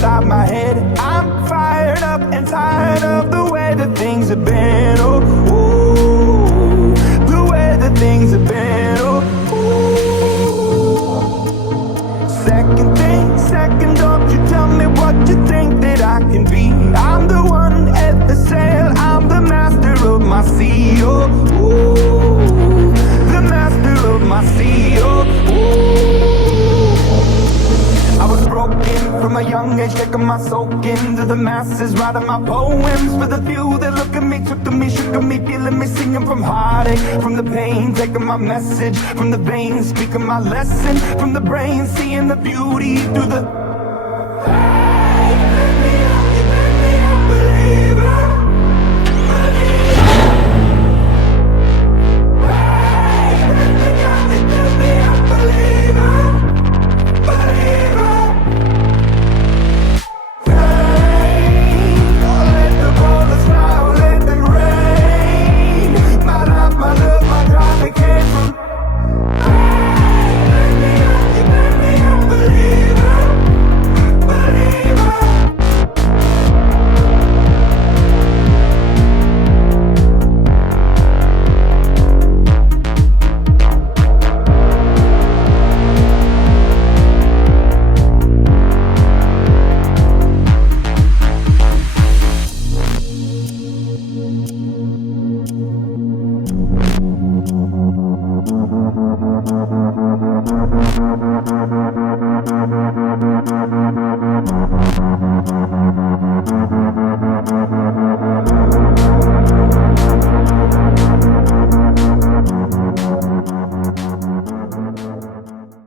inside my head. I'm fired up and tired of the way that things have been. Oh, ooh, the way that things have been. Oh, ooh. Second, don't you tell me what you think that I can be. I'm the one at the sail, I'm the master of my sea. Oh, ooh, the master of my sea. Oh, ooh. I was broken from a young age, taking my soak into the masses, writing my poems for the few that look at me, took to me, shook at me, feeling me, singing from heartache, from the pain, taking my message from the veins, speaking my lesson from the brain, seeing the beauty through the. Hey, let me up, believer.